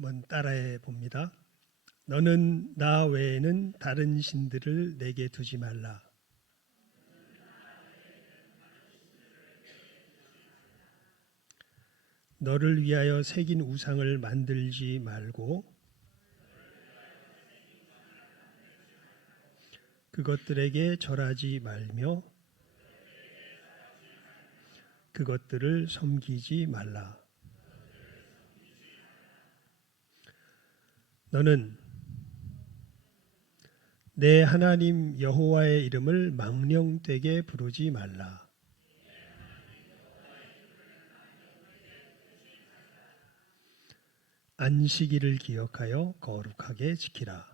한번 따라해 봅니다. 너는 나 외에는 다른 신들을 내게 두지 말라. 너를 위하여 새긴 우상을 만들지 말고 그것들에게 절하지 말며 그것들을 섬기지 말라. 너는 내 하나님 여호와의 이름을 망령되게 부르지 말라. 안식일을 기억하여 거룩하게 지키라.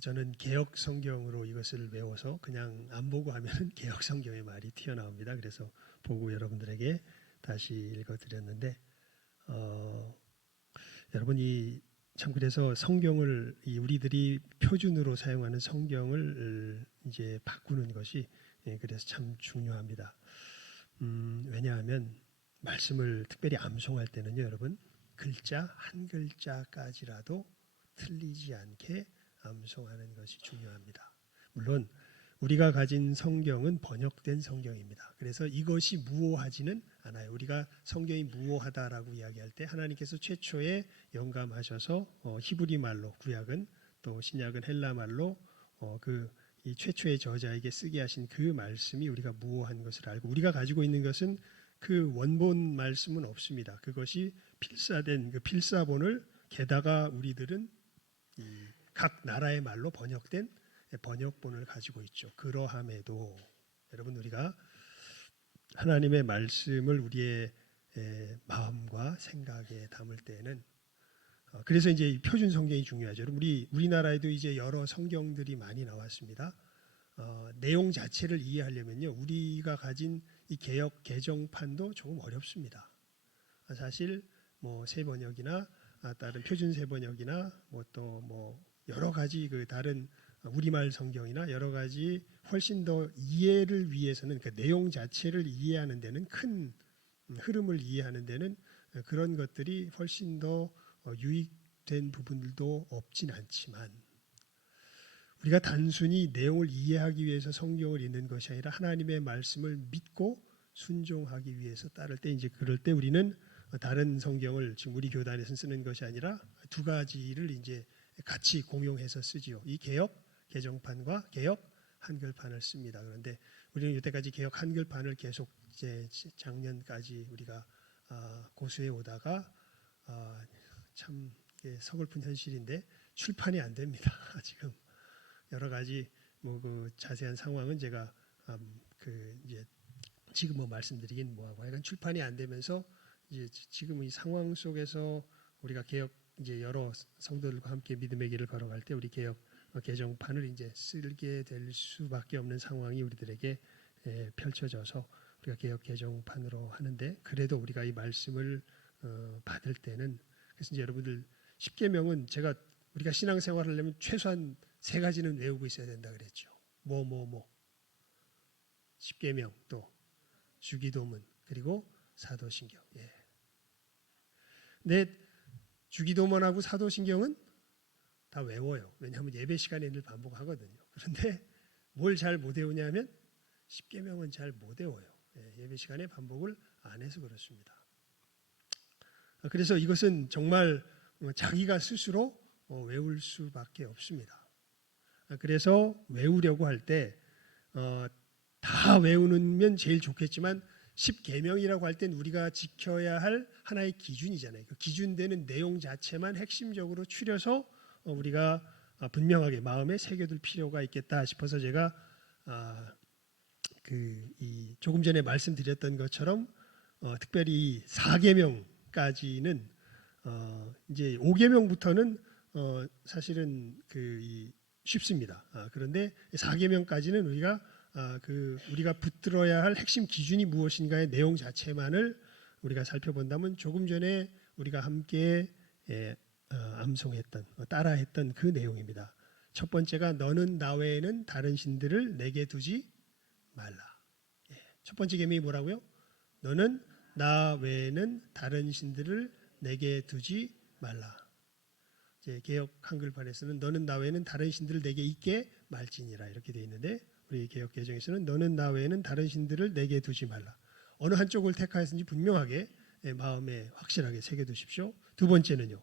저는 개역 성경으로 이것을 외워서 그냥 안 보고 하면 개역 성경의 말이 튀어나옵니다. 그래서 보고 여러분들에게 다시 읽어드렸는데 여러분이 참 그래서 성경을 우리들이 표준으로 사용하는 성경을 이제 바꾸는 것이 그래서 참 중요합니다. 왜냐하면 말씀을 특별히 암송할 때는요, 여러분 글자 한 글자까지라도 틀리지 않게 암송하는 것이 중요합니다. 물론 우리가 가진 성경은 번역된 성경입니다. 그래서 이것이 무오하지는 않아요. 우리가 성경이 무오하다라고 이야기할 때 하나님께서 최초에 영감하셔서 히브리 말로 구약은 또 신약은 헬라 말로 이 최초의 저자에게 쓰게 하신 그 말씀이 우리가 무오한 것을 알고 우리가 가지고 있는 것은 그 원본 말씀은 없습니다. 그것이 필사된 그 필사본을 게다가 우리들은 각 나라의 말로 번역된 번역본을 가지고 있죠. 그러함에도 여러분 우리가 하나님의 말씀을 우리의 마음과 생각에 담을 때에는 그래서 이제 표준 성경이 중요하죠. 우리나라에도 이제 여러 성경들이 많이 나왔습니다. 내용 자체를 이해하려면요, 우리가 가진 이 개역 개정판도 조금 어렵습니다. 사실 뭐 새번역이나 다른 표준 새번역이나 또 여러 가지 그 다른 우리말 성경이나 여러 가지 훨씬 더 이해를 위해서는 그 내용 자체를 이해하는 데는 큰 흐름을 이해하는 데는 그런 것들이 훨씬 더 유익된 부분들도 없진 않지만 우리가 단순히 내용을 이해하기 위해서 성경을 읽는 것이 아니라 하나님의 말씀을 믿고 순종하기 위해서 따를 때 이제 그럴 때 우리는 다른 성경을 지금 우리 교단에서 쓰는 것이 아니라 두 가지를 이제 같이 공용해서 쓰지요. 이 개역 개정판과 개역 한글판을 씁니다. 그런데 우리는 이때까지 개역 한글판을 계속 이제 작년까지 우리가 고수해 오다가 참 서글픈 현실인데 출판이 안 됩니다. 지금 여러 가지 그 자세한 상황은 제가 이제 지금 말씀드리긴 뭐하고 하여간 출판이 안 되면서 이제 지금 이 상황 속에서 우리가 개역 이제 여러 성도들과 함께 믿음의 길을 걸어갈 때 우리 개역 개정판을 이제 쓰게 될 수밖에 없는 상황이 우리들에게 펼쳐져서 우리가 개역 개정판으로 하는데 그래도 우리가 이 말씀을 받을 때는 그래서 이제 여러분들 십계명은 우리가 신앙생활을 하려면 최소한 3가지는 외우고 있어야 된다 그랬죠. 십계명 또 주기도문 그리고 사도신경. 근데 주기도문하고 사도신경은 다 외워요. 왜냐하면 예배 시간에 늘 반복하거든요. 그런데 뭘 잘 못 외우냐면 십계명은 잘 못 외워요. 예배 시간에 반복을 안 해서 그렇습니다. 그래서 이것은 정말 자기가 스스로 외울 수밖에 없습니다. 그래서 외우려고 할 때 다 외우면 제일 좋겠지만 십계명이라고 할 땐 우리가 지켜야 할 하나의 기준이잖아요. 그 기준되는 내용 자체만 핵심적으로 추려서 우리가 분명하게 마음에 새겨둘 필요가 있겠다 싶어서 제가 조금 전에 말씀드렸던 것처럼 특별히 4계명까지는 이제 5계명부터는 사실은 쉽습니다. 그런데 4계명까지는 우리가 붙들어야 할 핵심 기준이 무엇인가의 내용 자체만을 우리가 살펴본다면 조금 전에 우리가 함께 암송했던 따라했던 그 내용입니다. 첫 번째가 너는 나 외에는 다른 신들을 내게 두지 말라. 첫 번째 계명이 뭐라고요? 너는 나 외에는 다른 신들을 내게 두지 말라. 이제 개역 한글판에서는 너는 나 외에는 다른 신들을 내게 있게 말지니라 이렇게 되어 있는데 우리 개역 개정에서는 너는 나 외에는 다른 신들을 내게 두지 말라. 어느 한쪽을 택하였는지 분명하게 마음에 확실하게 새겨두십시오. 두 번째는요.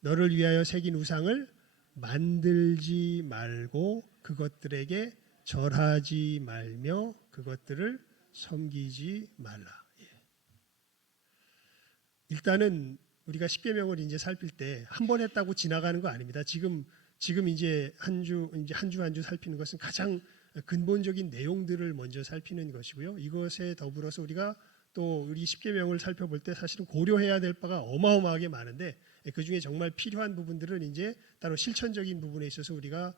너를 위하여 새긴 우상을 만들지 말고 그것들에게 절하지 말며 그것들을 섬기지 말라. 예. 일단은 우리가 십계명을 이제 살필 때 한 번 했다고 지나가는 거 아닙니다. 지금 이제 한 주 살피는 것은 가장 근본적인 내용들을 먼저 살피는 것이고요. 이것에 더불어서 우리가 또 우리 십계명을 살펴볼 때 사실은 고려해야 될 바가 어마어마하게 많은데 그 중에 정말 필요한 부분들은 이제 따로 실천적인 부분에 있어서 우리가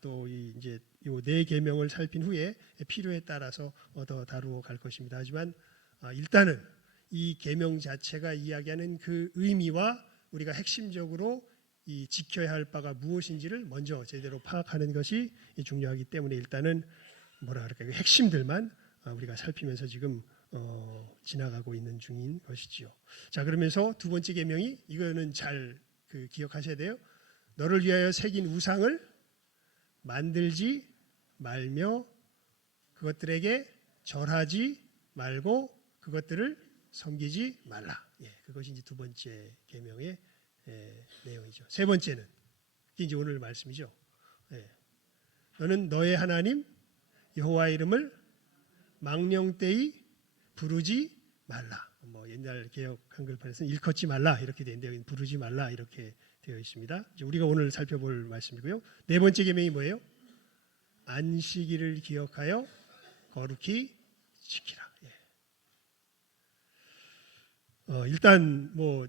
또 이제 요 네 계명을 살핀 후에 필요에 따라서 더 다루어 갈 것입니다. 하지만 일단은 이 계명 자체가 이야기하는 그 의미와 우리가 핵심적으로 이 지켜야 할 바가 무엇인지를 먼저 제대로 파악하는 것이 중요하기 때문에 일단은 뭐라 그럴까요? 핵심들만 우리가 살피면서 지금 지나가고 있는 중인 것이지요. 자, 그러면서 두 번째 계명이 이거는 잘 기억하셔야 돼요. 너를 위하여 새긴 우상을 만들지 말며 그것들에게 절하지 말고 그것들을 섬기지 말라. 예, 그것이 이제 두 번째 계명의 내용이죠. 세 번째는 이제 오늘 말씀이죠. 예, 너는 너의 하나님 여호와의 이름을 망령되이 부르지 말라. 뭐 옛날 개역 한글판에서는 일컫지 말라 이렇게 되어 있는데 부르지 말라 이렇게 되어 있습니다. 이제 우리가 오늘 살펴볼 말씀이고요. 네 번째 계명이 뭐예요? 안식일을 기억하여 거룩히 지키라. 예. 일단 뭐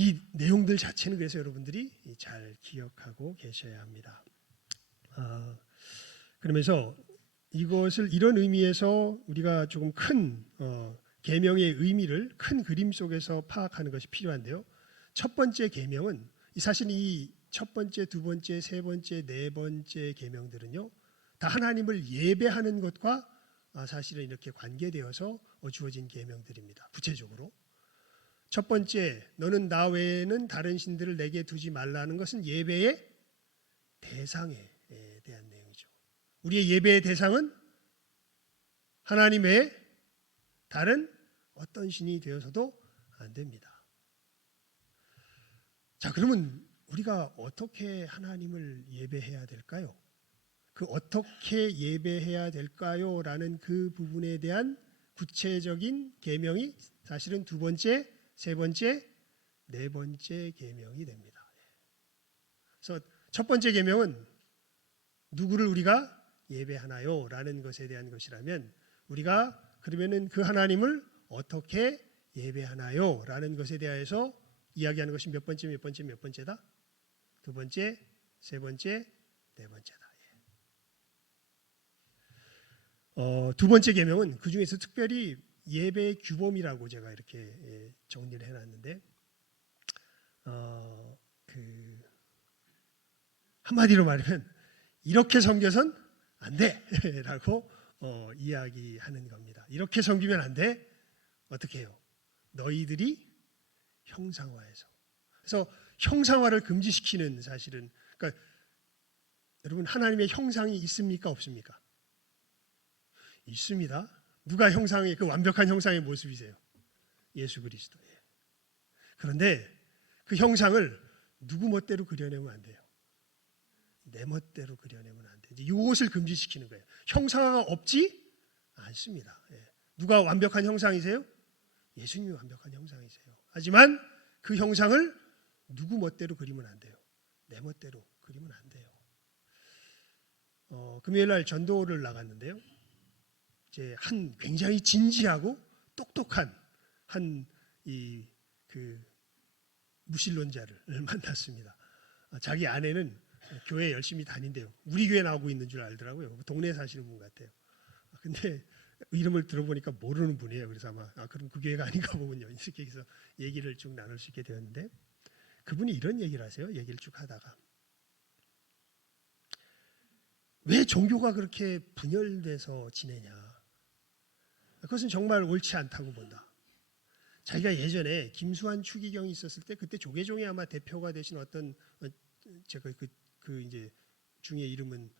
이 내용들 자체는 그래서 여러분들이 잘 기억하고 계셔야 합니다. 그러면서 이것을 이런 의미에서 우리가 조금 큰 계명의 의미를 큰 그림 속에서 파악하는 것이 필요한데요. 첫 번째 계명은 사실 이 첫 번째, 두 번째, 세 번째, 네 번째 계명들은요. 다 하나님을 예배하는 것과 사실은 이렇게 관계되어서 주어진 계명들입니다. 구체적으로 첫 번째, 너는 나 외에는 다른 신들을 내게 두지 말라는 것은 예배의 대상에 대한 내용이죠. 우리의 예배의 대상은 하나님 외에 다른 어떤 신이 되어서도 안 됩니다. 자, 그러면 우리가 어떻게 하나님을 예배해야 될까요? 그 어떻게 예배해야 될까요? 라는 그 부분에 대한 구체적인 계명이 사실은 두 번째, 세 번째, 네 번째 계명이 됩니다. 그래서 첫 번째 계명은 누구를 우리가 예배하나요? 라는 것에 대한 것이라면 우리가 그러면은 그 하나님을 어떻게 예배하나요? 라는 것에 대해서 이야기하는 것이 몇 번째다? 두 번째, 세 번째, 네 번째다. 두 번째 계명은 그 중에서 특별히 예배의 규범이라고 제가 이렇게 정리를 해놨는데 한마디로 말하면 이렇게 섬겨선 안 돼라고 이야기하는 겁니다. 이렇게 섬기면 안 돼. 어떻게 해요? 너희들이 형상화해서. 그래서 형상화를 금지시키는 사실은 그러니까 여러분 하나님의 형상이 있습니까? 없습니까? 있습니다. 누가 형상의 그 완벽한 형상의 모습이세요? 예수 그리스도. 그런데 그 형상을 누구 멋대로 그려내면 안 돼요. 내 멋대로 그려내면 안 돼요. 이것을 금지시키는 거예요. 형상화가 없지 않습니다. 누가 완벽한 형상이세요? 예수님이 완벽한 형상이세요. 하지만 그 형상을 누구 멋대로 그리면 안 돼요. 내 멋대로 그리면 안 돼요. 금요일 날 전도를 나갔는데요. 이제 한 굉장히 진지하고 똑똑한 그 무신론자를 만났습니다. 자기 아내는 교회 열심히 다닌대요. 우리 교회 나오고 있는 줄 알더라고요. 동네에 사시는 분 같아요. 근데 이름을 들어보니까 모르는 분이에요. 그래서 아마 그럼 그 교회가 아닌가 보군요. 이렇게 해서 얘기를 쭉 나눌 수 있게 되었는데 그분이 이런 얘기를 하세요. 얘기를 쭉 하다가 왜 종교가 그렇게 분열돼서 지내냐. 그것은 정말 옳지 않다고 본다. 자기가 예전에 김수환 추기경이 있었을 때 그때 조계종이 아마 대표가 되신 어떤 제가 그 이제 중의 이름은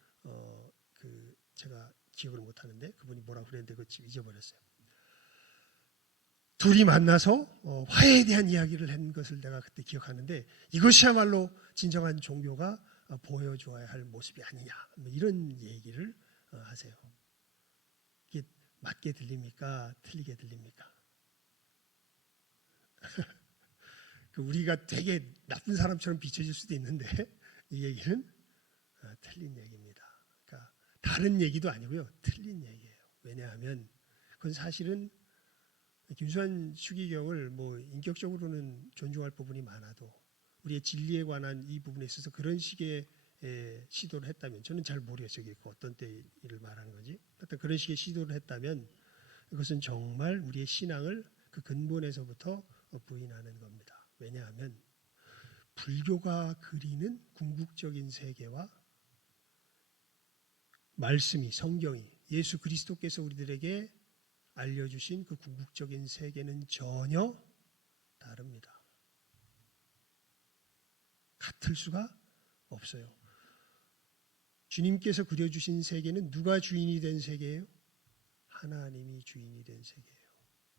그 제가 기억을 못 하는데 그분이 뭐라고 그랬는데 그 지금 잊어버렸어요. 둘이 만나서 화해에 대한 이야기를 한 것을 내가 그때 기억하는데 이것이야말로 진정한 종교가 보여줘야 할 모습이 아니냐 뭐 이런 얘기를 하세요. 이게 맞게 들립니까? 틀리게 들립니까? 우리가 되게 나쁜 사람처럼 비춰질 수도 있는데 이 얘기는 틀린 얘기입니다. 그러니까 다른 얘기도 아니고요. 틀린 얘기예요. 왜냐하면 그건 사실은 김수환 추기경을 뭐 인격적으로는 존중할 부분이 많아도 우리의 진리에 관한 이 부분에 있어서 그런 식의 시도를 했다면 저는 잘 모르겠어요. 그 어떤 때를 말하는 건지. 하여튼 그런 식의 시도를 했다면 이것은 정말 우리의 신앙을 그 근본에서부터 부인하는 겁니다. 왜냐하면 불교가 그리는 궁극적인 세계와 말씀이 성경이 예수 그리스도께서 우리들에게 알려주신 그 궁극적인 세계는 전혀 다릅니다. 같을 수가 없어요. 주님께서 그려주신 세계는 누가 주인이 된 세계예요? 하나님이 주인이 된 세계예요.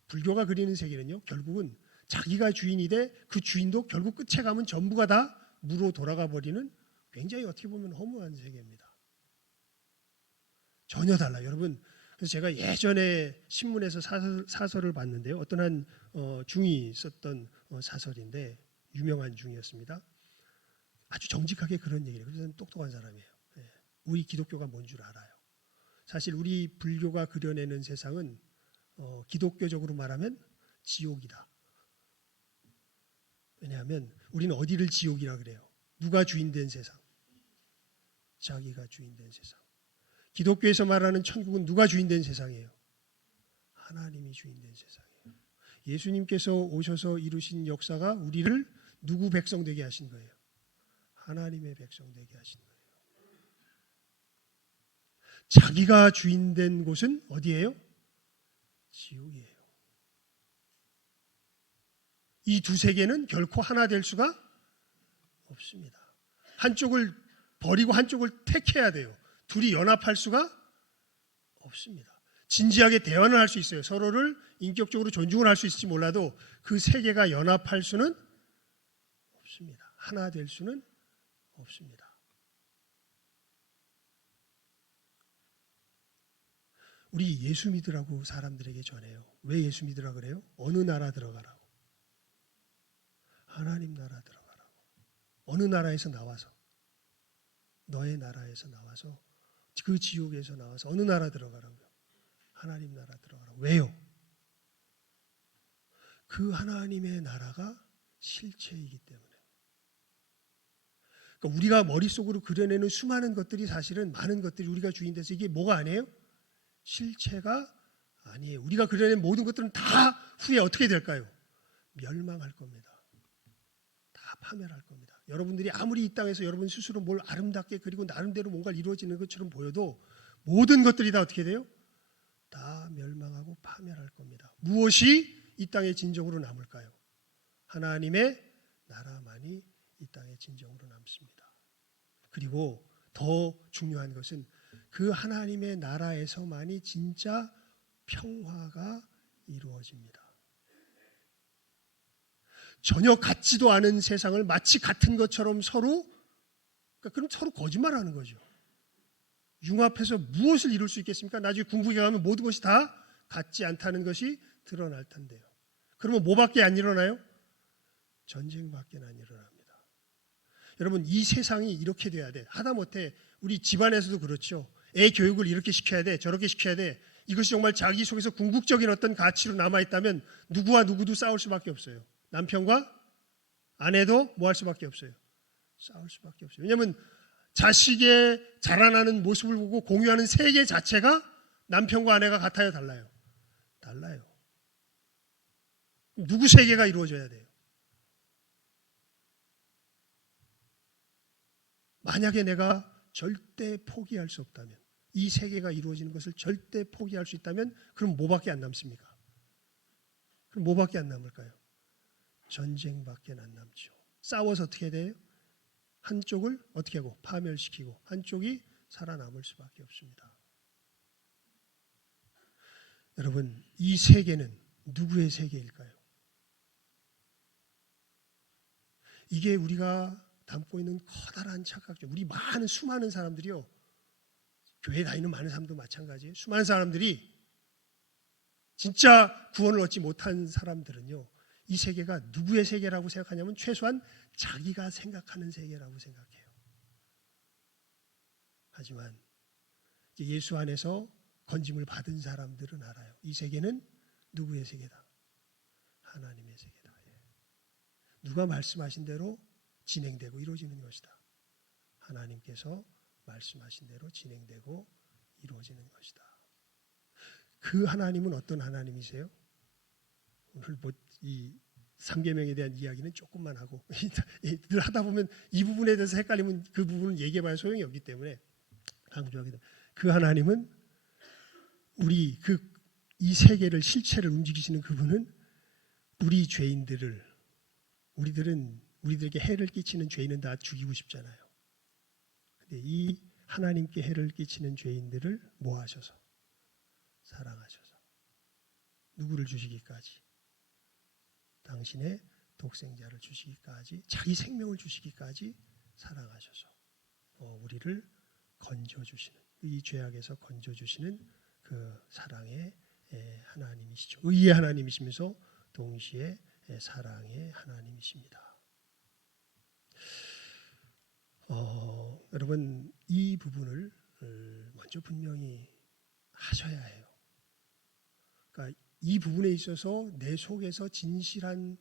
불교가 그리는 세계는요, 결국은 자기가 주인이 돼 그 주인도 결국 끝에 가면 전부가 다 무로 돌아가 버리는 굉장히 어떻게 보면 허무한 세계입니다. 전혀 달라요. 여러분, 그래서 제가 예전에 신문에서 사설을 봤는데요. 어떤 한 중이 썼던 사설인데 유명한 중이었습니다. 아주 정직하게 그런 얘기를 해요. 그래서 똑똑한 사람이에요. 우리 기독교가 뭔 줄 알아요. 사실 우리 불교가 그려내는 세상은 기독교적으로 말하면 지옥이다. 왜냐하면 우리는 어디를 지옥이라 그래요? 누가 주인된 세상? 자기가 주인된 세상. 기독교에서 말하는 천국은 누가 주인된 세상이에요? 하나님이 주인된 세상이에요. 예수님께서 오셔서 이루신 역사가 우리를 누구 백성 되게 하신 거예요? 하나님의 백성 되게 하신 거예요. 자기가 주인된 곳은 어디예요? 지옥이에요. 이 두 세계는 결코 하나 될 수가 없습니다. 한쪽을 버리고 한쪽을 택해야 돼요. 둘이 연합할 수가 없습니다. 진지하게 대화는 할 수 있어요. 서로를 인격적으로 존중을 할 수 있을지 몰라도 그 세계가 연합할 수는 없습니다. 하나 될 수는 없습니다. 우리 예수 믿으라고 사람들에게 전해요. 왜 예수 믿으라 그래요? 어느 나라 들어가라고. 하나님 나라 들어가라고. 어느 나라에서 나와서 너의 나라에서 나와서 그 지옥에서 나와서 어느 나라 들어가라고요? 하나님 나라 들어가라고. 왜요? 그 하나님의 나라가 실체이기 때문에. 그러니까 우리가 머릿속으로 그려내는 수많은 것들이 사실은 많은 것들이 우리가 주인돼서 이게 뭐가 아니에요? 실체가 아니에요. 우리가 그려낸 모든 것들은 다 후에 어떻게 될까요? 멸망할 겁니다. 다 파멸할 겁니다. 여러분들이 아무리 이 땅에서 여러분 스스로 뭘 아름답게 그리고 나름대로 뭔가 이루어지는 것처럼 보여도 모든 것들이 다 어떻게 돼요? 다 멸망하고 파멸할 겁니다. 무엇이 이 땅에 진정으로 남을까요? 하나님의 나라만이 이 땅에 진정으로 남습니다. 그리고 더 중요한 것은 그 하나님의 나라에서만이 진짜 평화가 이루어집니다. 전혀 같지도 않은 세상을 마치 같은 것처럼 서로, 그러니까 그럼 서로 거짓말하는 거죠. 융합해서 무엇을 이룰 수 있겠습니까? 나중에 궁극에 가면 모든 것이 다 같지 않다는 것이 드러날 텐데요. 그러면 뭐밖에 안 일어나요? 전쟁밖에 안 일어납니다. 여러분, 이 세상이 이렇게 돼야 돼. 하다못해 우리 집안에서도 그렇죠. 애 교육을 이렇게 시켜야 돼, 저렇게 시켜야 돼. 이것이 정말 자기 속에서 궁극적인 어떤 가치로 남아있다면 누구와 누구도 싸울 수밖에 없어요. 남편과 아내도 뭐 할 수밖에 없어요. 싸울 수밖에 없어요. 왜냐하면 자식의 자라나는 모습을 보고 공유하는 세계 자체가 남편과 아내가 같아요, 달라요? 달라요. 누구 세계가 이루어져야 돼요? 만약에 내가 절대 포기할 수 없다면, 이 세계가 이루어지는 것을 절대 포기할 수 있다면 그럼 뭐밖에 안 남습니까? 그럼 뭐밖에 안 남을까요? 전쟁밖에 안 남죠. 싸워서 어떻게 돼요? 한쪽을 어떻게 하고 파멸시키고 한쪽이 살아남을 수밖에 없습니다. 여러분, 이 세계는 누구의 세계일까요? 이게 우리가 담고 있는 커다란 착각 중 우리 많은 수많은 사람들이요. 교회 다니는 많은 사람도 마찬가지예요. 수많은 사람들이 진짜 구원을 얻지 못한 사람들은요. 이 세계가 누구의 세계라고 생각하냐면 최소한 자기가 생각하는 세계라고 생각해요. 하지만 예수 안에서 건짐을 받은 사람들은 알아요. 이 세계는 누구의 세계다? 하나님의 세계다. 누가 말씀하신 대로 진행되고 이루어지는 것이다. 하나님께서 말씀하신 대로 진행되고 이루어지는 것이다. 그 하나님은 어떤 하나님이세요? 오늘 이 3계명에 대한 이야기는 조금만 하고 늘 하다 보면 이 부분에 대해서 헷갈리면 그 부분을 얘기해봐야 소용이 없기 때문에 강조하게 됩니다. 그 하나님은 우리 이 세계를 실체를 움직이시는 그분은 우리 죄인들을 우리들에게 해를 끼치는 죄인은 다 죽이고 싶잖아요. 근데 이 하나님께 해를 끼치는 죄인들을 모아셔서 사랑하셔서 누구를 주시기까지 당신의 독생자를 주시기까지 자기 생명을 주시기까지 사랑하셔서 우리를 건져주시는 이 죄악에서 건져주시는 그 사랑의 하나님이시죠. 의의 하나님이시면서 동시에 사랑의 하나님이십니다. 여러분 이 부분을 먼저 분명히 하셔야 해요. 그러니까 이 부분에 있어서 내 속에서 진실한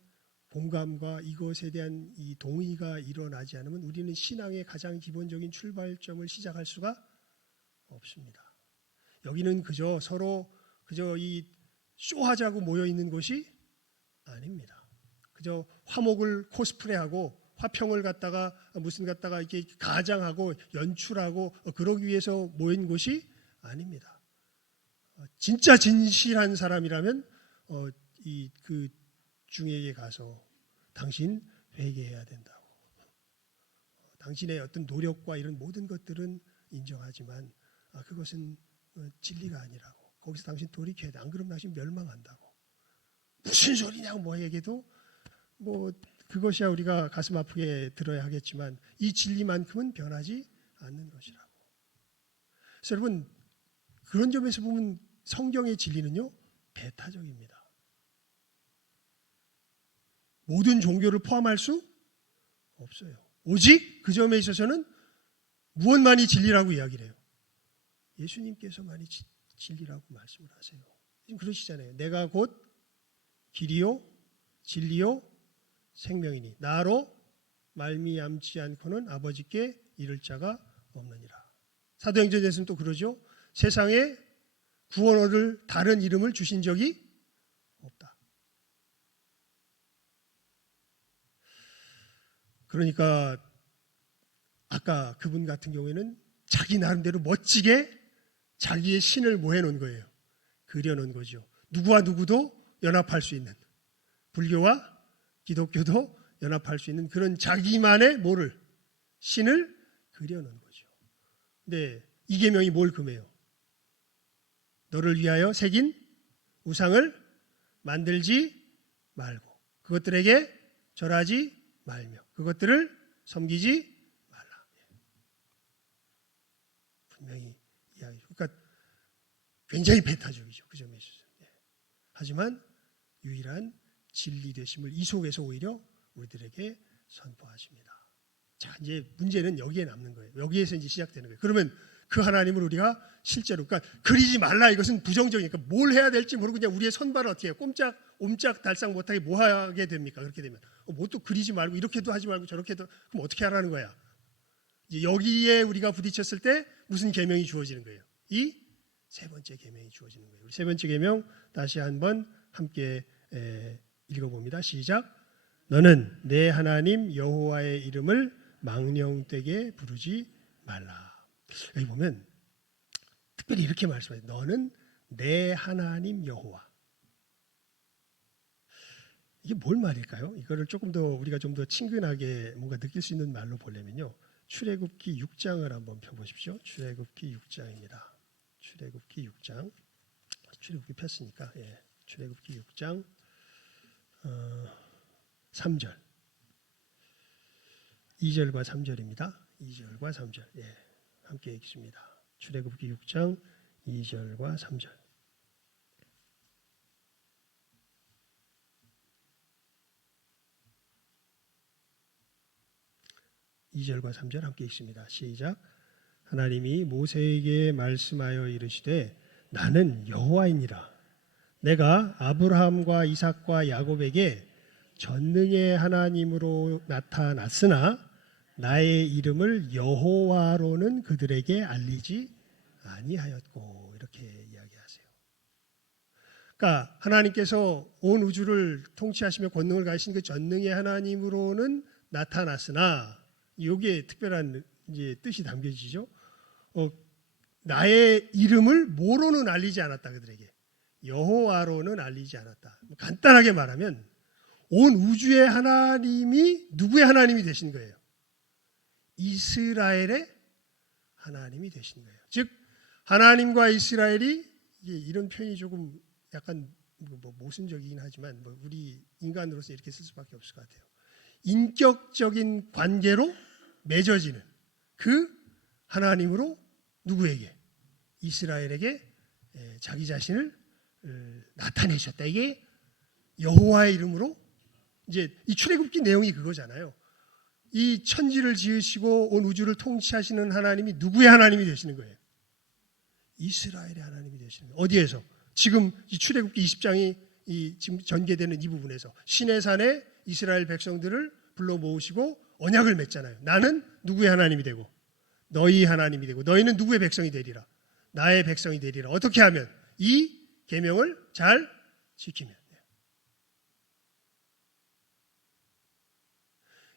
공감과 이것에 대한 이 동의가 일어나지 않으면 우리는 신앙의 가장 기본적인 출발점을 시작할 수가 없습니다. 여기는 그저 서로 이 쇼하자고 모여 있는 곳이 아닙니다. 그저 화목을 코스프레하고 화평을 갖다가 이렇게 가장하고 연출하고 그러기 위해서 모인 곳이 아닙니다. 진짜 진실한 사람이라면 그 중에게 가서 당신 회개해야 된다고. 당신의 어떤 노력과 이런 모든 것들은 인정하지만 그것은 진리가 아니라고. 거기서 당신 돌이켜야 돼. 안 그러면 당신 멸망한다고. 무슨 소리냐고 뭐 얘기해도 그것이야 우리가 가슴 아프게 들어야 하겠지만 이 진리만큼은 변하지 않는 것이라고. 그래서 여러분 그런 점에서 보면 성경의 진리는요 배타적입니다. 모든 종교를 포함할 수 없어요. 오직 그 점에 있어서는 무엇만이 진리라고 이야기를 해요. 예수님께서만이 진리라고 말씀을 하세요. 지금 그러시잖아요. 내가 곧 길이요 진리요 생명이니 나로 말미암지 않고는 아버지께 이를 자가 없느니라. 사도행전에서는 또 그러죠. 세상에 구원 얻을 다른 이름을 주신 적이 없다. 그러니까 아까 그분 같은 경우에는 자기 나름대로 멋지게 자기의 신을 뭐 해놓은 거예요. 그려놓은 거죠. 누구와 누구도 연합할 수 있는, 불교와 기독교도 연합할 수 있는 그런 자기만의 신을 그려놓은 거죠. 근데 이 계명이 뭘 금해요? 너를 위하여 새긴 우상을 만들지 말고 그것들에게 절하지 말며 그것들을 섬기지 말라. 분명히 이야기. 그러니까 굉장히 배타적이죠. 그 점에 있어서. 하지만 유일한 진리 되심을 이 속에서 오히려 우리들에게 선포하십니다. 자, 이제 문제는 여기에 남는 거예요. 여기에서 이제 시작되는 거예요. 그러면 그 하나님을 우리가 실제로 그러니까 그리지 말라 이것은 부정적이니까 뭘 해야 될지 모르고 그냥 우리의 손발을 어떻게 해요? 옴짝달싹 못하게 뭐 하게 됩니까? 그렇게 되면 뭐 또 그리지 말고 이렇게도 하지 말고 저렇게도 그럼 어떻게 하라는 거야? 이제 여기에 우리가 부딪혔을 때 무슨 계명이 주어지는 거예요? 이 세 번째 계명이 주어지는 거예요. 우리 세 번째 계명 다시 한번 함께 읽어봅니다. 시작. 너는 내 하나님 여호와의 이름을 망령되게 부르지 말라. 여기 보면 특별히 이렇게 말씀해요. 너는 내 하나님 여호와. 이게 뭘 말일까요? 이거를 조금 더 우리가 좀 더 친근하게 뭔가 느낄 수 있는 말로 보려면요. 출애굽기 6장을 한번 펴보십시오. 출애굽기 6장입니다. 출애굽기 6장. 출애굽기 폈으니까 출애굽기 6장 3절. 2절과 3절입니다. 2절과 3절. 함께 읽습니다. 출애굽기 6장 2절과 3절. 2절과 3절 함께 읽습니다. 시작. 하나님이 모세에게 말씀하여 이르시되 나는 여호와이니라. 내가 아브라함과 이삭과 야곱에게 전능의 하나님으로 나타났으나 나의 이름을 여호와로는 그들에게 알리지 아니하였고. 이렇게 이야기하세요. 그러니까 하나님께서 온 우주를 통치하시며 권능을 가지신 그 전능의 하나님으로는 나타났으나, 여기에 특별한 이제 뜻이 담겨지죠. 나의 이름을 뭐로는 알리지 않았다. 그들에게 여호와로는 알리지 않았다. 간단하게 말하면 온 우주의 하나님이 누구의 하나님이 되신 거예요? 이스라엘의 하나님이 되신 거예요. 즉 하나님과 이스라엘이, 이런 표현이 조금 약간 모순적이긴 하지만 우리 인간으로서 이렇게 쓸 수밖에 없을 것 같아요. 인격적인 관계로 맺어지는 그 하나님으로 누구에게? 이스라엘에게 자기 자신을 나타내셨다. 이게 여호와의 이름으로, 이제 이 출애굽기 내용이 그거잖아요. 이 천지를 지으시고 온 우주를 통치하시는 하나님이 누구의 하나님이 되시는 거예요? 이스라엘의 하나님이 되시는 거예요. 어디에서? 지금 이 출애굽기 20장이 지금 전개되는 이 부분에서 시내산에 이스라엘 백성들을 불러 모으시고 언약을 맺잖아요. 나는 누구의 하나님이 되고 너희 하나님이 되고 너희는 누구의 백성이 되리라. 나의 백성이 되리라. 어떻게 하면? 이 계명을 잘 지키면.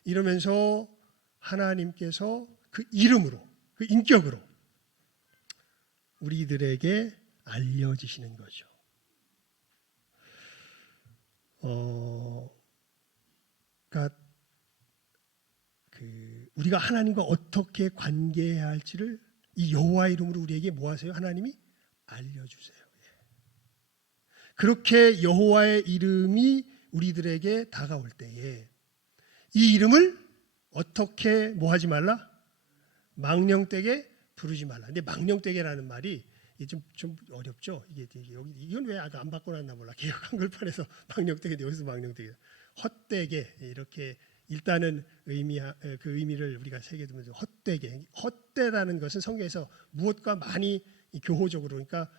이러면서 하나님께서 그 이름으로, 그 인격으로 우리들에게 알려지시는 거죠. 그러니까 우리가 하나님과 어떻게 관계해야 할지를 이 여호와 이름으로 우리에게 뭐 하세요? 하나님이 알려주세요. 그렇게 여호와의 이름이 우리들에게 다가올 때에 이 이름을 어떻게 뭐 하지 말라? 망령되게 부르지 말라. 근데 망령되게라는 말이 좀 어렵죠. 이건 왜 아까 안 바꿔놨나 몰라. 개역 한글판에서 망령되게, 여기서 망령되게, 헛되게, 이렇게 일단은 그 의미를 우리가 새겨두면서 헛되게, 헛되다는 것은 성경에서 무엇과 많이 교호적으로, 그러니까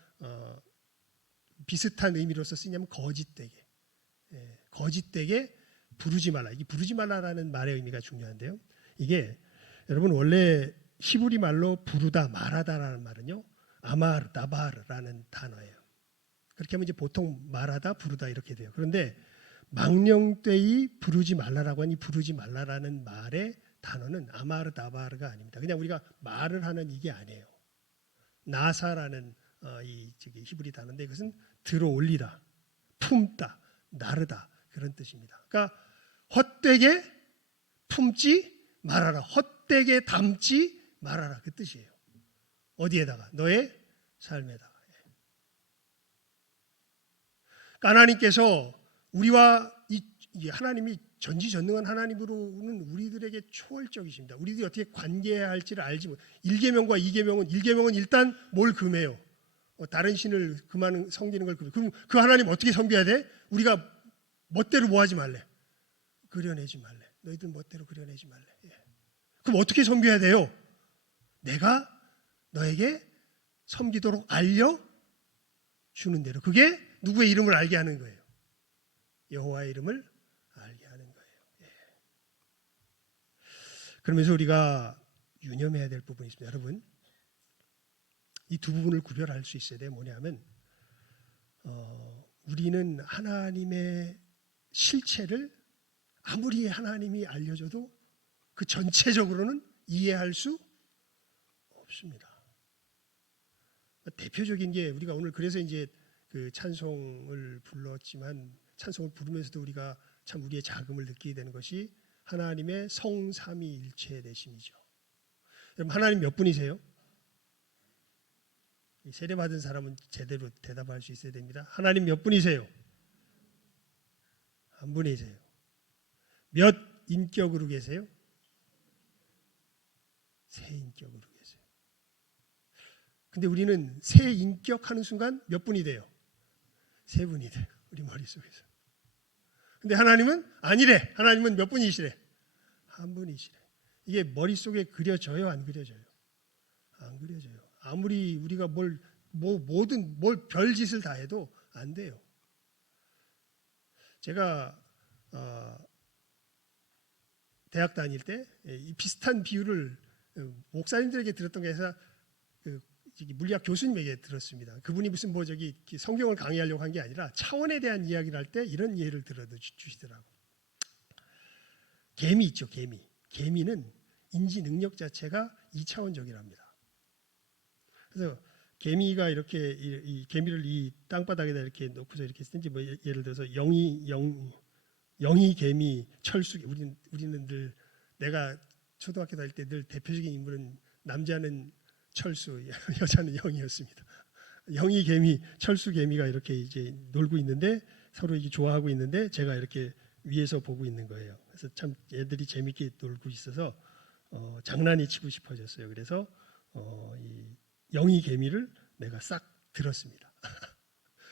비슷한 의미로서 쓰냐면 거짓되게, 거짓되게 부르지 말라. 이게 부르지 말라라는 말의 의미가 중요한데요. 이게 여러분 원래 히브리 말로 부르다, 말하다라는 말은요, 아마르, 다바르라는 단어예요. 그렇게 하면 이제 보통 말하다, 부르다 이렇게 돼요. 그런데 망령되이 부르지 말라라고 하니 부르지 말라라는 말의 단어는 아마르, 다바르가 아닙니다. 그냥 우리가 말을 하는 이게 아니에요. 나사라는 이 히브리 단어인데 이것은 들어올리다, 품다, 나르다 그런 뜻입니다. 그러니까 헛되게 품지 말아라. 헛되게 담지 말아라. 그 뜻이에요. 어디에다가? 너의 삶에다가. 그러니까 하나님께서 우리와 이 하나님이 전지전능한 하나님으로는 우리들에게 초월적이십니다. 우리들이 어떻게 관계해야 할지를 알지 못. 1계명과 2계명은 1계명은 일단 뭘 금해요? 다른 신을 그만 섬기는 걸 금해. 그럼 그 하나님 어떻게 섬겨야 돼? 우리가 멋대로 뭐 하지 말래? 그려내지 말래. 너희들 멋대로 그려내지 말래. 그럼 어떻게 섬겨야 돼요? 내가 너에게 섬기도록 알려주는 대로. 그게 누구의 이름을 알게 하는 거예요? 여호와의 이름을 알게 하는 거예요. 그러면서 우리가 유념해야 될 부분이 있습니다. 여러분, 이 두 부분을 구별할 수 있어야 돼요. 뭐냐면 우리는 하나님의 실체를 아무리 하나님이 알려줘도 그 전체적으로는 이해할 수 없습니다. 대표적인 게 우리가 오늘 그래서 이제 그 찬송을 불렀지만 찬송을 부르면서도 우리가 참 우리의 자금을 느끼게 되는 것이 하나님의 성삼위일체 되심이죠. 여러분 하나님 몇 분이세요? 세례 받은 사람은 제대로 대답할 수 있어야 됩니다. 하나님 몇 분이세요? 한 분이세요. 몇 인격으로 계세요? 세 인격으로 계세요. 근데 우리는 세 인격 하는 순간 몇 분이 돼요? 세 분이 돼요. 우리 머릿속에서. 근데 하나님은 아니래. 하나님은 몇 분이시래? 한 분이시래. 이게 머릿속에 그려져요? 안 그려져요? 안 그려져요. 아무리 우리가 뭘 별짓을 다 해도 안 돼요. 제가 대학 다닐 때 이 비슷한 비유를 목사님들에게 들었던 게 아니라 물리학 교수님에게 들었습니다. 그분이 무슨 성경을 강의하려고 한 게 아니라 차원에 대한 이야기를 할 때 이런 예를 들어 주시더라고. 개미 있죠, 개미. 개미는 인지 능력 자체가 2차원적이랍니다. 그래서 개미가 이렇게 이 개미를 이 땅바닥에다 이렇게 놓고서 이렇게 쓰든지 뭐 예를 들어서 영희 개미 철수. 우리는 늘 내가 초등학교 다닐 때 늘 대표적인 인물은 남자는 철수, 여자는 영희였습니다. 영희 개미, 철수 개미가 이렇게 이제 놀고 있는데 서로 이게 좋아하고 있는데 제가 이렇게 위에서 보고 있는 거예요. 그래서 참 애들이 재밌게 놀고 있어서 장난이 치고 싶어졌어요. 그래서 이 영희 개미를 내가 싹 들었습니다.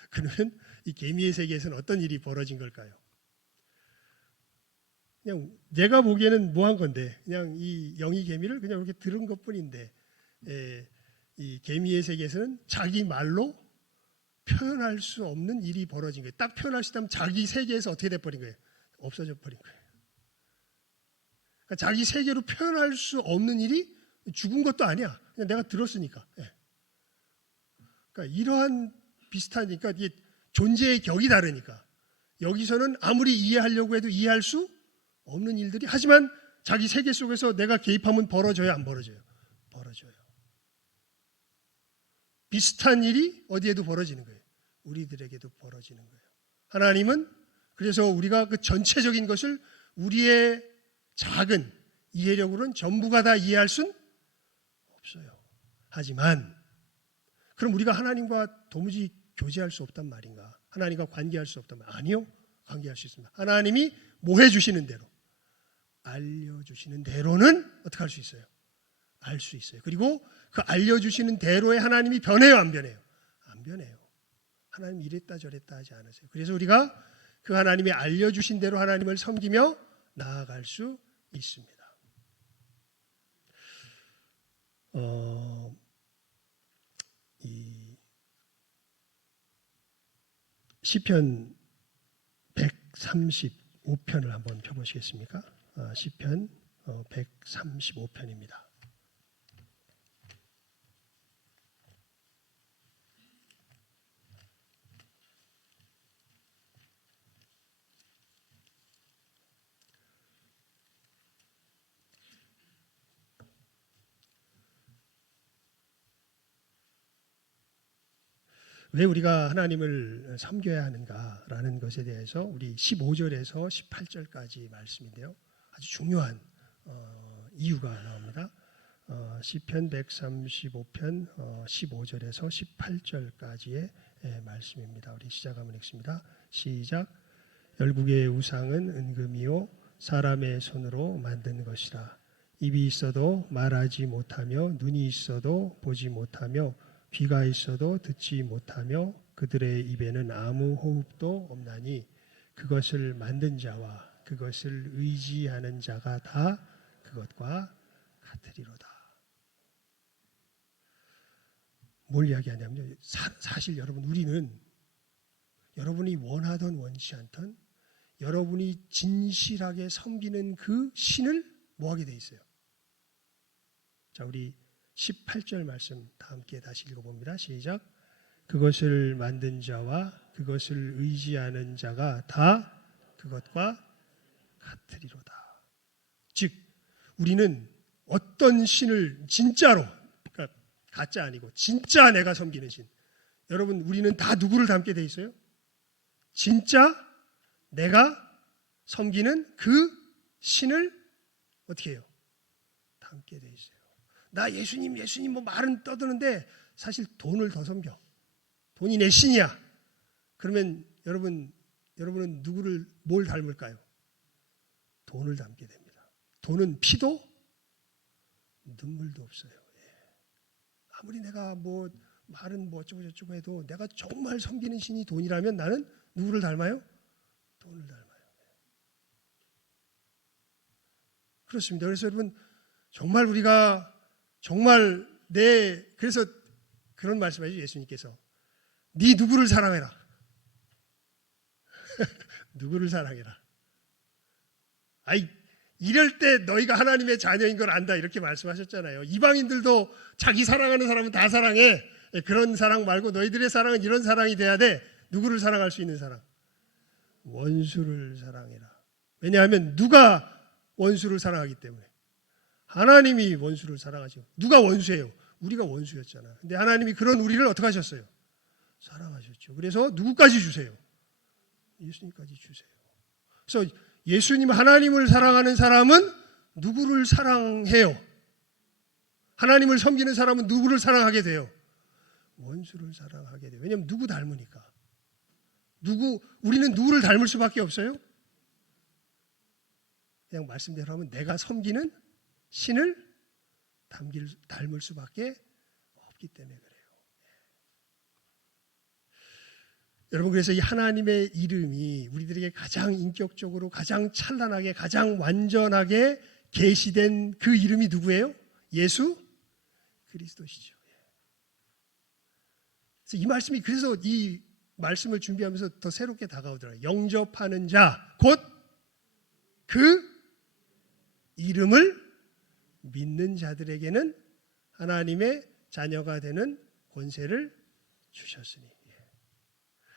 그러면 이 개미의 세계에서는 어떤 일이 벌어진 걸까요? 그냥 내가 보기에는 뭐한 건데 그냥 이 영희 개미를 그냥 이렇게 들은 것뿐인데 이 개미의 세계에서는 자기 말로 표현할 수 없는 일이 벌어진 거예요. 딱 표현할 수 있다면 자기 세계에서 어떻게 돼버린 거예요? 없어져 버린 거예요. 그러니까 자기 세계로 표현할 수 없는 일이 죽은 것도 아니야. 그냥 내가 들었으니까. 그러니까 이러한 비슷하니까 이게 존재의 격이 다르니까 여기서는 아무리 이해하려고 해도 이해할 수 없는 일들이 하지만 자기 세계 속에서 내가 개입하면 벌어져요, 안 벌어져요? 벌어져요. 비슷한 일이 어디에도 벌어지는 거예요. 우리들에게도 벌어지는 거예요. 하나님은 그래서 우리가 그 전체적인 것을 우리의 작은 이해력으로는 전부가 다 이해할 순 없어요. 하지만 그럼 우리가 하나님과 도무지 교제할 수 없단 말인가? 하나님과 관계할 수 없단 말? 아니요. 관계할 수 있습니다. 하나님이 뭐 해주시는 대로, 알려주시는 대로는 어떻게 할 수 있어요? 알 수 있어요. 그리고 그 알려주시는 대로에 하나님이 변해요, 안 변해요? 안 변해요. 하나님 이랬다 저랬다 하지 않으세요. 그래서 우리가 그 하나님이 알려주신 대로 하나님을 섬기며 나아갈 수 있습니다. 이 시편 135편을 한번 펴보시겠습니까? 시편 135편입니다. 왜 우리가 하나님을 섬겨야 하는가라는 것에 대해서 우리 15절에서 18절까지 말씀인데요. 아주 중요한 이유가 나옵니다. 시편 135편 15절에서 18절까지의 말씀입니다. 우리 시작 한번 읽습니다. 시작. 열국의 우상은 은금이요 사람의 손으로 만든 것이라. 입이 있어도 말하지 못하며 눈이 있어도 보지 못하며 귀가 있어도 듣지 못하며 그들의 입에는 아무 호흡도 없나니 그것을 만든 자와 그것을 의지하는 자가 다 그것과 같으리로다. 뭘 이야기하냐면요. 사실 여러분 우리는 여러분이 원하던 원치 않던 여러분이 진실하게 섬기는 그 신을 뭐하게 돼 있어요. 자, 우리 18절 말씀 다 함께 다시 읽어봅니다. 시작. 그것을 만든 자와 그것을 의지하는 자가 다 그것과 같으리로다. 즉 우리는 어떤 신을 진짜로, 그러니까 가짜 아니고 진짜 내가 섬기는 신. 여러분 우리는 다 누구를 닮게 돼 있어요? 진짜 내가 섬기는 그 신을 어떻게 해요? 닮게 돼 있어요. 나 예수님 뭐 말은 떠드는데 사실 돈을 더 섬겨. 돈이 내 신이야. 그러면 여러분은 뭘 닮을까요? 돈을 닮게 됩니다. 돈은 피도 눈물도 없어요. 아무리 내가 뭐 말은 뭐 어쩌고 저쩌고 해도 내가 정말 섬기는 신이 돈이라면 나는 누구를 닮아요? 돈을 닮아요. 그렇습니다. 그래서 여러분 정말 우리가 정말 그래서 그런 말씀하시죠. 예수님께서 네 누구를 사랑해라. 누구를 사랑해라. 아이 이럴 때 너희가 하나님의 자녀인 걸 안다 이렇게 말씀하셨잖아요. 이방인들도 자기 사랑하는 사람은 다 사랑해. 그런 사랑 말고 너희들의 사랑은 이런 사랑이 돼야 돼. 누구를 사랑할 수 있는 사랑? 원수를 사랑해라. 왜냐하면 누가 원수를 사랑하기 때문에. 하나님이 원수를 사랑하죠. 누가 원수예요? 우리가 원수였잖아. 근데 하나님이 그런 우리를 어떻게 하셨어요? 사랑하셨죠. 그래서 누구까지 주세요? 예수님까지 주세요. 그래서 예수님 하나님을 사랑하는 사람은 누구를 사랑해요? 하나님을 섬기는 사람은 누구를 사랑하게 돼요? 원수를 사랑하게 돼요. 왜냐하면 누구 닮으니까. 우리는 누구를 닮을 수밖에 없어요? 그냥 말씀대로 하면 내가 섬기는 신을 닮을 수밖에 없기 때문에 그래요. 여러분 그래서 이 하나님의 이름이 우리들에게 가장 인격적으로 가장 찬란하게 가장 완전하게 계시된 그 이름이 누구예요? 예수 그리스도시죠. 그래서 이 말씀을 준비하면서 더 새롭게 다가오더라고요. 영접하는 자 곧 그 이름을 믿는 자들에게는 하나님의 자녀가 되는 권세를 주셨으니.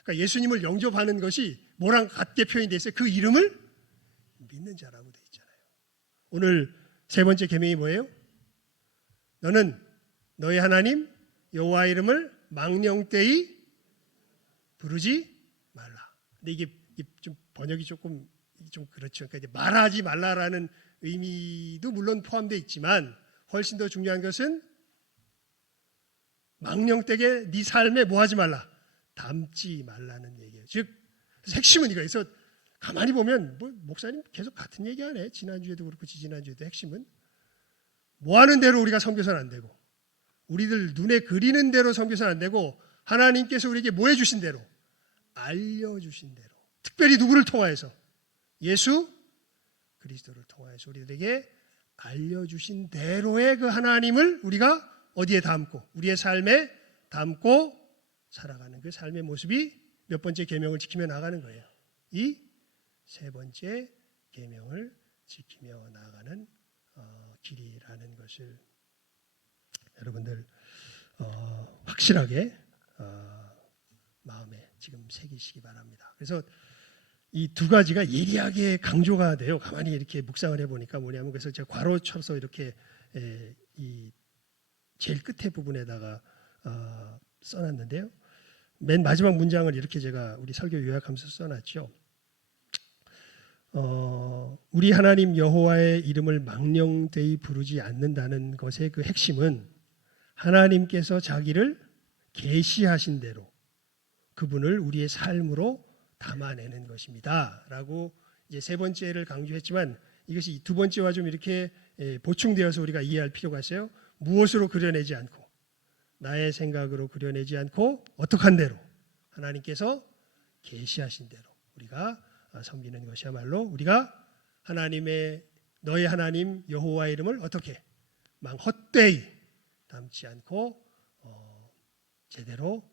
그러니까 예수님을 영접하는 것이 뭐랑 같게 표현되어 있어요? 그 이름을 믿는 자라고 되어 있잖아요. 오늘 세 번째 계명이 뭐예요? 너는 너희 하나님 여호와 이름을 망령되이 부르지 말라. 근데 이게 좀 번역이 조금 그렇죠. 그러니까 이제 말하지 말라라는 의미도 물론 포함되어 있지만 훨씬 더 중요한 것은 망령되게 네 삶에 뭐 하지 말라? 담지 말라는 얘기예요. 즉 핵심은 이거예요. 그래서 가만히 보면 뭐 목사님 계속 같은 얘기하네. 지난주에도 그렇고 지지난주에도 핵심은 뭐 하는 대로 우리가 섬겨서는 안 되고 우리들 눈에 그리는 대로 섬겨서는 안 되고 하나님께서 우리에게 뭐 해주신 대로 알려주신 대로 특별히 누구를 통하여서 예수 그리스도를 통하여서 우리들에게 알려주신 대로의 그 하나님을 우리가 어디에 담고 우리의 삶에 담고 살아가는 그 삶의 모습이 몇 번째 계명을 지키며 나가는 거예요. 이 세 번째 계명을 지키며 나가는 길이라는 것을 여러분들 확실하게 마음에 지금 새기시기 바랍니다. 그래서 이 두 가지가 예리하게 강조가 돼요. 가만히 이렇게 묵상을 해보니까 뭐냐면 그래서 제가 괄호 쳐서 이렇게 이 제일 끝에 부분에다가 써놨는데요. 맨 마지막 문장을 이렇게 제가 우리 설교 요약하면서 써놨죠. 우리 하나님 여호와의 이름을 망령되이 부르지 않는다는 것의 그 핵심은 하나님께서 자기를 계시하신 대로 그분을 우리의 삶으로 담아내는 것입니다. 라고 이제 세 번째를 강조했지만 이것이 두 번째와 좀 이렇게 보충되어서 우리가 이해할 필요가 있어요. 무엇으로 그려내지 않고 나의 생각으로 그려내지 않고 어떡한 대로 하나님께서 계시하신 대로 우리가 섬기는 것이야말로 우리가 하나님의 너의 하나님 여호와의 이름을 어떻게 헛되이 담지 않고 제대로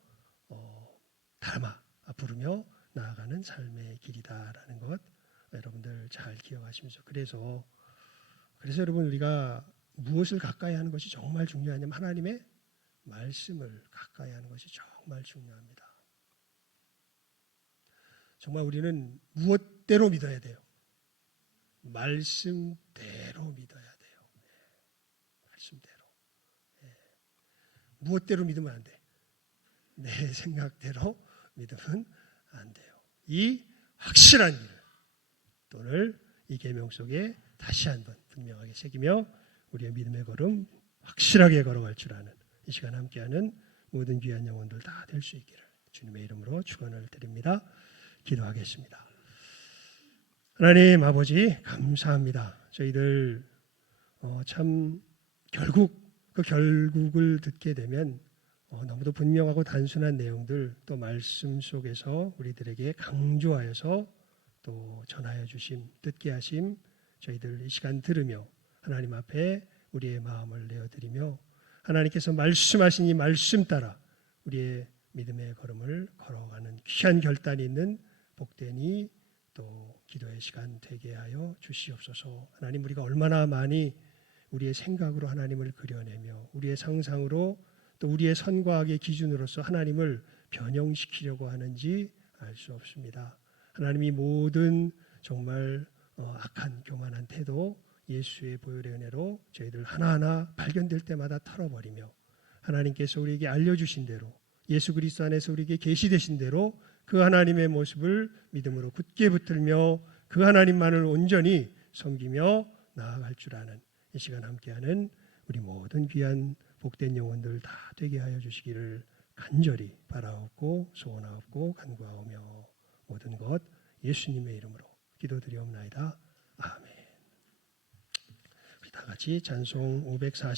닮아 부르며 나아가는 삶의 길이다라는 것 여러분들 잘 기억하시면서 그래서 여러분 우리가 무엇을 가까이 하는 것이 정말 중요하냐면 하나님의 말씀을 가까이 하는 것이 정말 중요합니다. 정말 우리는 무엇대로 믿어야 돼요? 말씀대로 믿어야 돼요. 말씀대로. 무엇대로 믿으면 안 돼? 내 생각대로 믿으면 안 돼요. 이 확실한 일, 오늘 이 계명 속에 다시 한번 분명하게 새기며 우리의 믿음의 걸음 확실하게 걸어갈 줄 아는 이 시간 함께하는 모든 귀한 영혼들 다 될 수 있기를 주님의 이름으로 축원을 드립니다. 기도하겠습니다. 하나님 아버지 감사합니다. 저희들 참 결국 그 결국을 듣게 되면 너무도 분명하고 단순한 내용들 또 말씀 속에서 우리들에게 강조하여서 또 전하여 주심 듣게 하심 저희들 이 시간 들으며 하나님 앞에 우리의 마음을 내어드리며 하나님께서 말씀하신 이 말씀 따라 우리의 믿음의 걸음을 걸어가는 귀한 결단이 있는 복되니 또 기도의 시간 되게 하여 주시옵소서. 하나님 우리가 얼마나 많이 우리의 생각으로 하나님을 그려내며 우리의 상상으로 또 우리의 선과 악의 기준으로서 하나님을 변형시키려고 하는지 알 수 없습니다. 하나님이 모든 정말 악한 교만한 태도 예수의 보혈의 은혜로 저희들 하나하나 발견될 때마다 털어버리며 하나님께서 우리에게 알려주신 대로 예수 그리스도 안에서 우리에게 계시되신 대로 그 하나님의 모습을 믿음으로 굳게 붙들며 그 하나님만을 온전히 섬기며 나아갈 줄 아는 이 시간 함께하는 우리 모든 귀한 복된 영혼들 다 되게 하여 주시기를 간절히 바라옵고 소원하옵고 간구하오며 모든 것 예수님의 이름으로 기도드리옵나이다. 아멘. 우리 다 같이 찬송 540